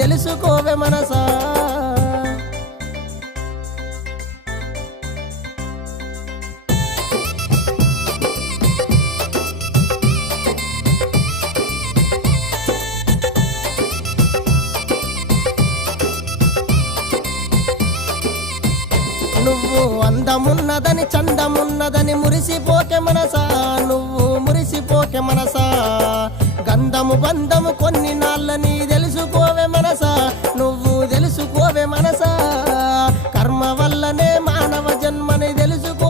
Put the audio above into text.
తెలుసుకోవే మనసా. నువ్వు అందమున్నదని చందమున్నదని మురిసిపోకే మనసా, నువ్వు మురిసిపోకే మనసా. గంధము బంధము కొన్ని నాళ్ళ